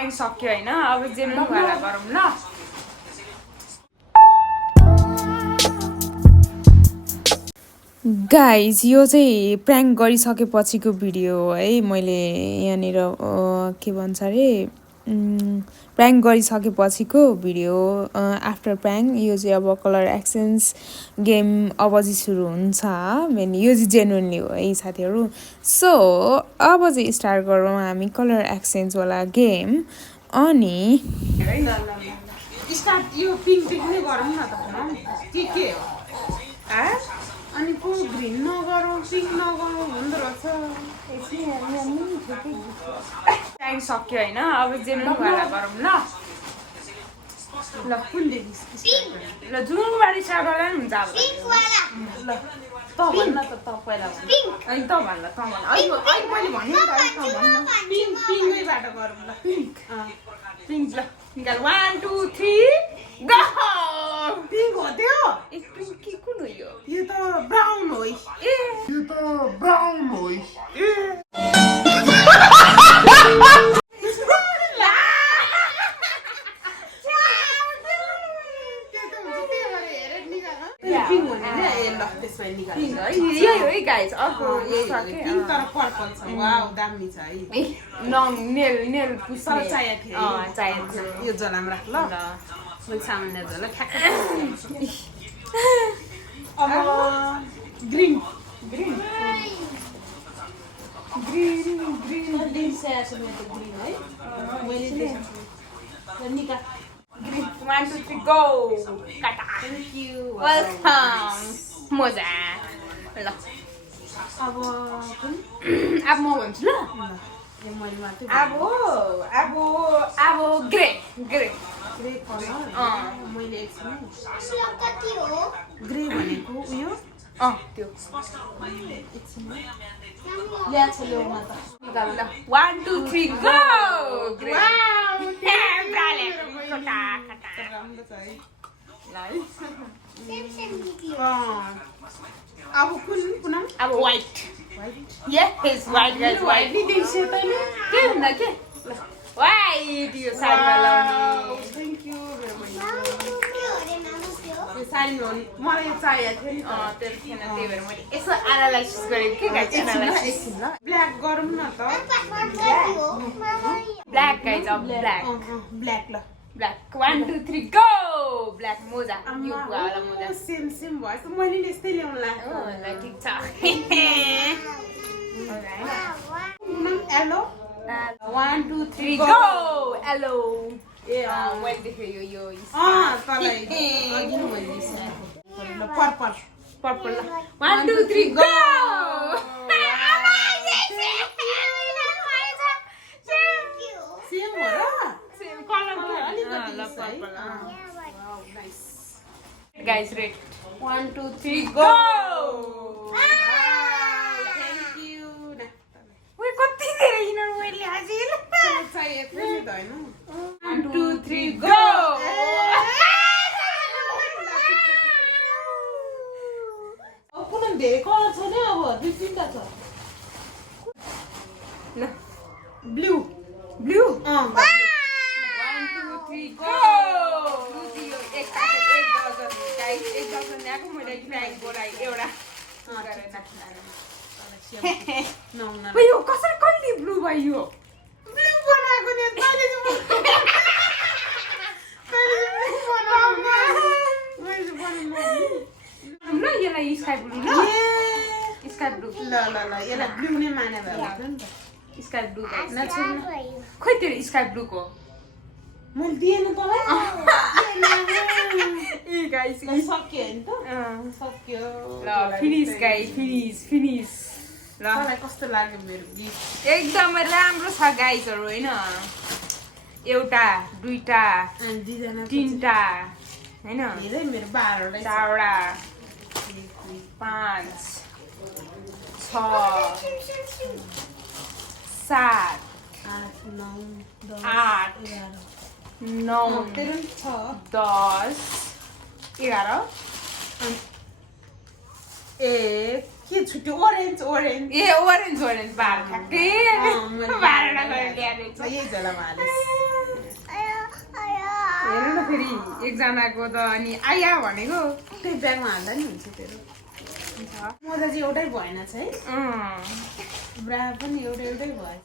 time सक्यो हैन अब जेनरल वाला गरौँ ल गाइज यो चाहिँ प्र्याङ्क गरिसकेपछिको भिडियो हो है मैले यहाँनिर के भन्छ अरे प्र्याङ्क गरिसकेपछिको भिडियो आफ्टर प्र्याङ्क यो चाहिँ अब कलर एक्सचेन्ज गेम अब चाहिँ सुरु हुन्छ मेन यो चाहिँ जेन्युनली हो है साथीहरू सो अब चाहिँ स्टार्ट गरौँ हामी कलर एक्सचेन्जवाला गेम अनि स्टार्ट यो पिङ्क पिङ्क नै गरौँ न त के हो अनि को ग्रीन नगरौँ पिङ्क नगरौँ भन्दो रहेछ टाइम सक्यो हैन अब जेनरल वाला गरौँ ल ल कुन देखि ल जुनबाट स्टार्ट गर्दा पनि हुन्छ अब ल त भन्न त त पहिला अनि त भन्न त भन्न अहिले मैले भन्नु नि त अहिले त भन्न पिङ्कैबाट गरौँ ल पिङ्क पिङ्क ल निकाल 1 2 3 गो पिङ्क हो त्यो एक पिङ्क के कुन हो यो यो त ब्राउन हो ए यो त ब्राउन हो यही हो है गाइस अर्को पिङ्क तर पर्पल छ वाउ दामी छ है लङ नेल पुस्ने चाहिएको थियो चाहिएको थियो यो जलामा राख ल मैले सामान्य जला ठ्याक्कै अब green green green green green स्याहार्छु मैले त ग्रीन है मैले निकाल ग्रीन 1 2 3 गो काटा थ्याङ्क यू वेलकम मजा ल अब अब म भन्छु ल मैले मात्रै अब ग्रे ग्रे कलर मैले एकछिन ग्रे भनेको उयो त्यो ल्या छ ल्याउन त निकाल ल 1 2 3 गो ग्रे ब्राले कटा कटा राम्रो छ है ल अब कुन पुनम अब व्हाइट व्हाइट यस व्हाइट गाइस व्हाइट नि देखिसक्यो तैँले के भन्दा के व्हाइट यो साइडमा लाउने थ्याङ्क यू यो साइन हो मलाई यो चाहिएको थियो नि त्यो थिएन त्यही भएर मैले यसो एनालाइसिस गरेको के गाइस एनालाइसिस एकछिन ल ब्ल्याक गरौँ न त ब्ल्याक गाइस अब ब्ल्याक ब्ल्याक ल ब्ल्याक 1 2 3 गो ब्ल्याक मोजा यो वाला मोजा सेम सेम भएछ मैले नि यस्तै ल्याउन लाग्यो ल ठिक छ एलो 1 2 3 गो हेलो ए मैले देखेँ यो तलाई अघि नै मैले दिइसकेको पर्पल पर्पल ल 1 2 3 गो सेम हो र सेम कलर के अलिकति ल है purple wow nice guys red 1 2 3 go thank you ओए कति धेरै इनर मैले हाजिर चाहिएको नि त होइन 1 2 3 गो अब कुन धेरै कलर छ नि अब दुई तीनटा छ ल ब्लू ब्लू 1 2 3 गो एक डजन गाइस एक डजन ल्याएको मैले ट्राई गराइ एउटा यो कसरी कहिले ब्लू भयो ब्लू बनाएको नि तैँले ल यसलाई स्काई ब्लू ल स्काई ब्लू ल ल ल यसलाई ब्लू नै माने भयो नि त स्काई ब्लू नछिन् खोइ तेरो स्काई ब्लूको मैले दिएन तँलाई ए गाइस सक्यो नि त सक्यो ल फिनिश गाइस फिनिश ल तँलाई कस्तो लाग्यो मेरो गिफ्ट एकदमै राम्रो छ गाइसहरु हैन एउटा दुईटा दुईजना तीनटा हैन धेरै मेरो 12 वटा चारवटा 5 6 7 8 9 10 8 11 9 तेरो छ 10 11 ए के छुट्यो ओरेन्ज ओरेन्ज ए ओरेन्ज 12 ठ्याक्कै 12 गरेर ल्याएर यही जलामा हालेँ फेरि एकजनाको त अनि आइया भनेको त्यही ब्यागमा हाल्दा नि हुन्छ तेरो मोजा चाहिँ एउटै भएन है ब्रा पनि एउटै भएछ